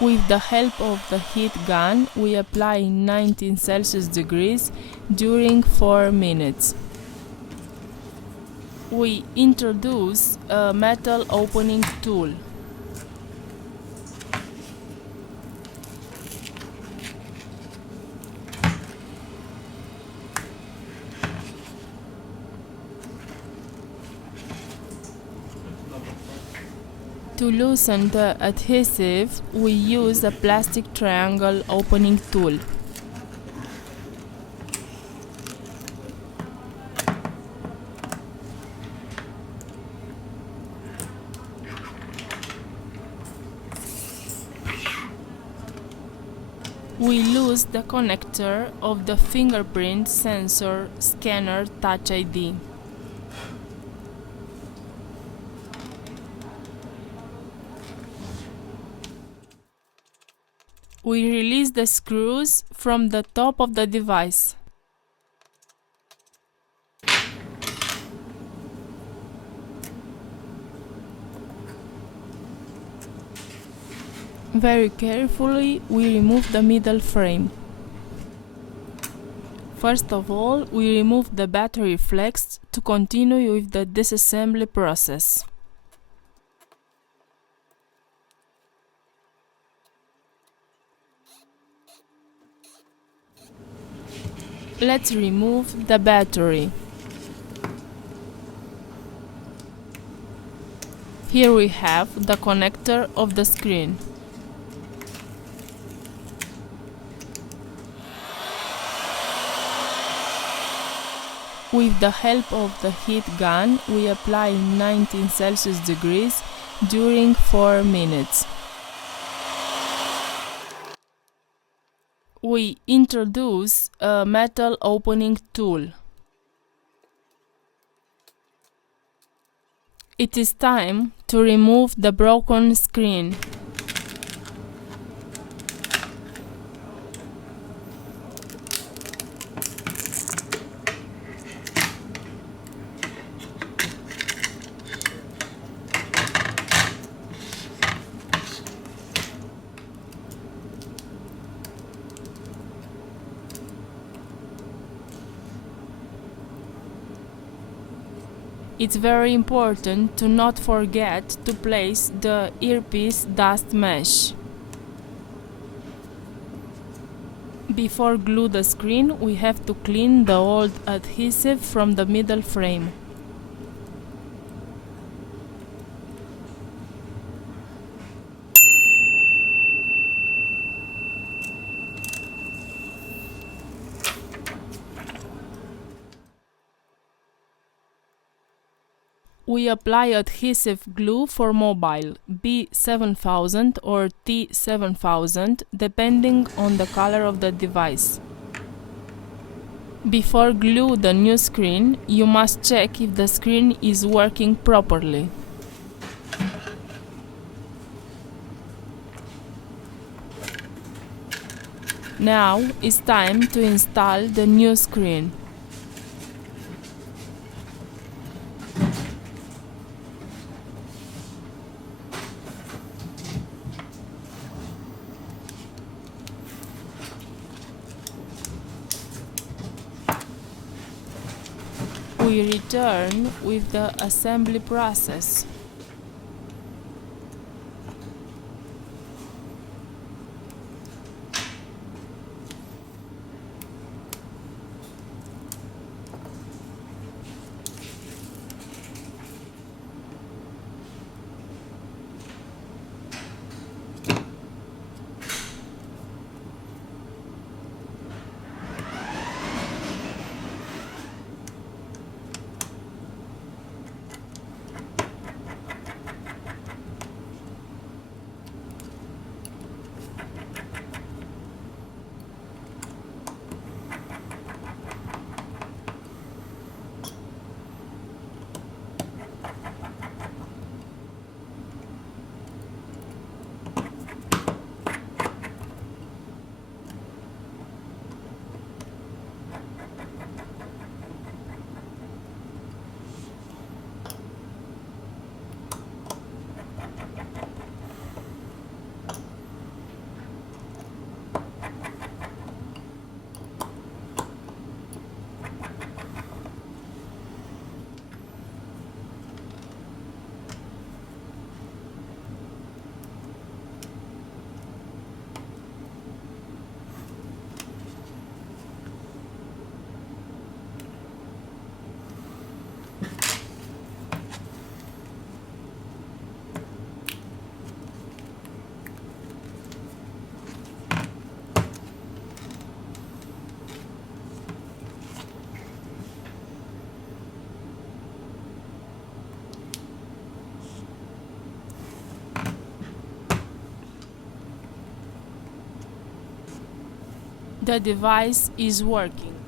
With the help of the heat gun, we apply 19 Celsius degrees during 4 minutes. We introduce a metal opening tool. To loosen the adhesive, we use a plastic triangle opening tool. We lose the connector of the fingerprint sensor scanner Touch ID. We release the screws from the top of the device. Very carefully, we remove the middle frame. First of all, we remove the battery flex to continue with the disassembly process. Let's remove the battery. Here we have the connector of the screen. With the help of the heat gun, we apply 19 Celsius degrees during 4 minutes. We introduce a metal opening tool. It is time to remove the broken screen. It's very important to not forget to place the earpiece dust mesh. Before glue the screen, we have to clean the old adhesive from the middle frame. We apply adhesive glue for mobile B7000 or T7000 depending on the color of the device. Before glue the new screen, you must check if the screen is working properly. Now it's time to install the new screen. We return with the assembly process. The device is working.